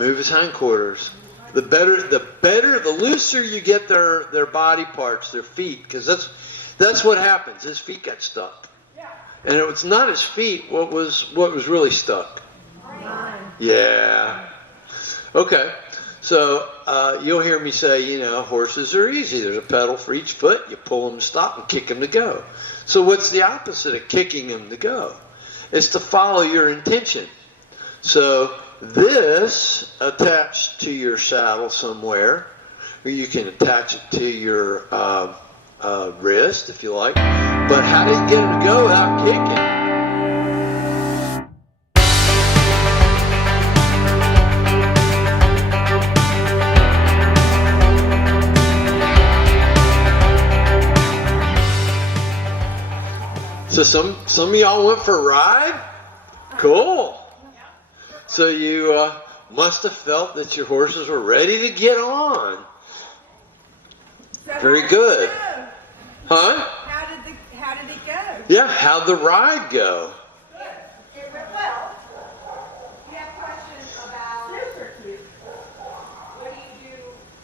move his hindquarters. The looser you get their body parts, their feet, because that's what happens. His feet got stuck. And it was not his feet. What was really stuck? Yeah. Okay. So you'll hear me say, horses are easy. There's a pedal for each foot. You pull them to stop and kick them to go. So what's the opposite of kicking them to go? It's to follow your intention. So this attached to your saddle somewhere, or you can attach it to your wrist if you like. But how do you get them to go without kicking? So some of y'all went for a ride? Cool. So you must have felt that your horses were ready to get on. Very good. Huh? How did it go? Yeah, how'd the ride go? It went well. We have questions about what do you do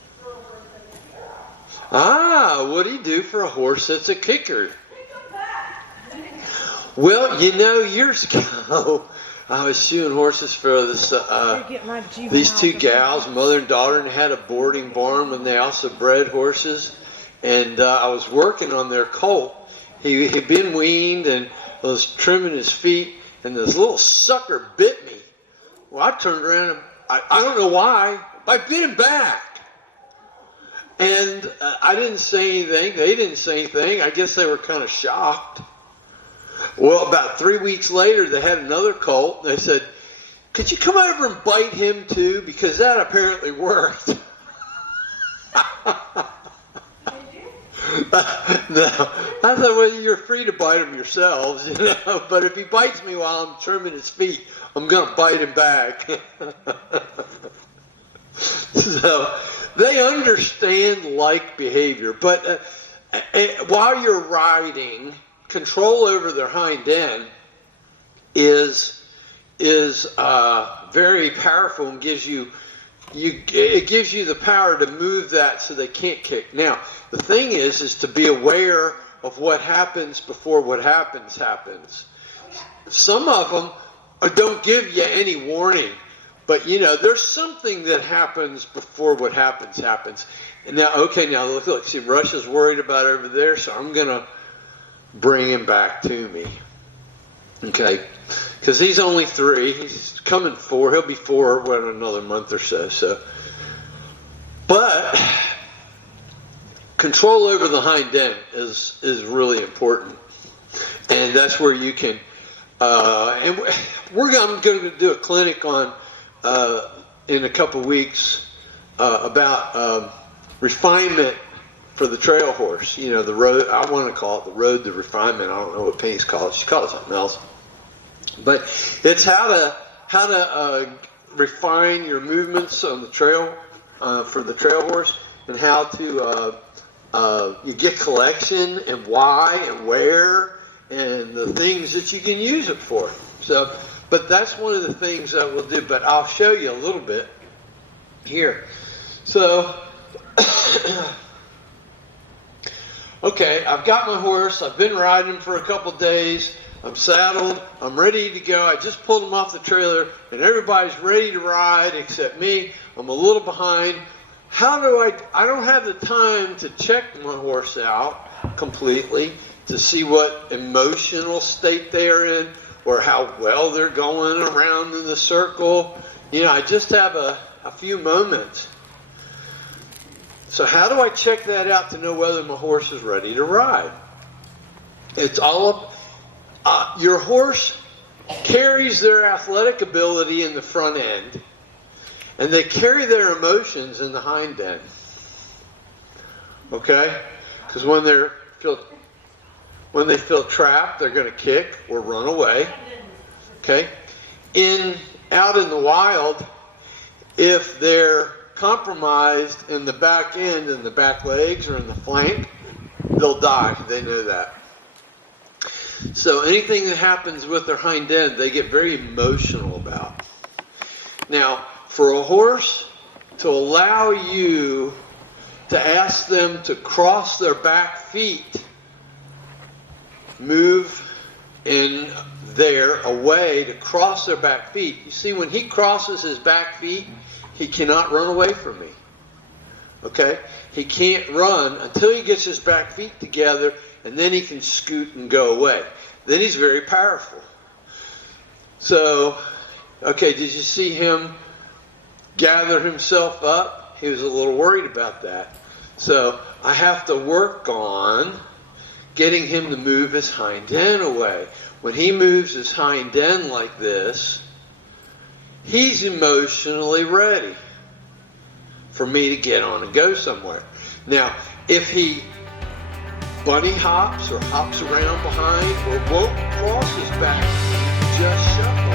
for a horse that's a kicker? Ah, what do you do for a horse that's a kicker? Well, years ago, I was shoeing horses for these two gals, mother and daughter, and had a boarding barn, and they also bred horses. And I was working on their colt. He'd been weaned, and I was trimming his feet, and this little sucker bit me. Well, I turned around, and I don't know why, I bit him back. And I didn't say anything. They didn't say anything. I guess they were kind of shocked. Well, about 3 weeks later, they had another colt. They said, could you come over and bite him too? Because that apparently worked. No, I thought, well, you're free to bite him yourselves, but if he bites me while I'm trimming his feet, I'm going to bite him back. So they understand like behavior, but while you're riding, control over their hind end is very powerful and gives you the power to move that so they can't kick. Now, the thing is to be aware of what happens before what happens. Some of them don't give you any warning, but there's something that happens before what happens. And now, look, see, Rush is worried about over there, so I'm gonna bring him back to me. Okay, because he's only 3. He's coming 4. He'll be 4 in another month or so. But control over the hind end is really important, and that's where you can. I'm going to do a clinic on in a couple weeks about refinement for the trail horse. The road. I want to call it the road to refinement. I don't know what Penny's called it. She calls it something else. But it's how to refine your movements on the trail for the trail horse, and how to you get collection and why and where and the things that you can use it for. So, but that's one of the things that we'll do. But I'll show you a little bit here. So. Okay, I've got my horse. I've been riding him for a couple days. I'm saddled. I'm ready to go. I just pulled him off the trailer, and everybody's ready to ride except me. I'm a little behind. How do I don't have the time to check my horse out completely to see what emotional state they're in or how well they're going around in the circle. I just have a few moments. So how do I check that out to know whether my horse is ready to ride? It's all your horse carries their athletic ability in the front end, and they carry their emotions in the hind end. Okay? Because when they feel trapped, they're going to kick or run away. Okay? Out in the wild, if they're compromised in the back end and the back legs or in the flank, they'll die. They know that. So anything that happens with their hind end, they get very emotional about. Now, For a horse to allow you to ask them to cross their back feet, move in there away to cross their back feet. You see, when he crosses his back feet, he cannot run away from me. Okay? He can't run until he gets his back feet together, and then he can scoot and go away. Then he's very powerful. So, okay, did you see him gather himself up? He was a little worried about that. So I have to work on getting him to move his hind end away. When he moves his hind end like this, he's emotionally ready for me to get on and go somewhere. Now, if he bunny hops or hops around behind or won't cross his back, just shut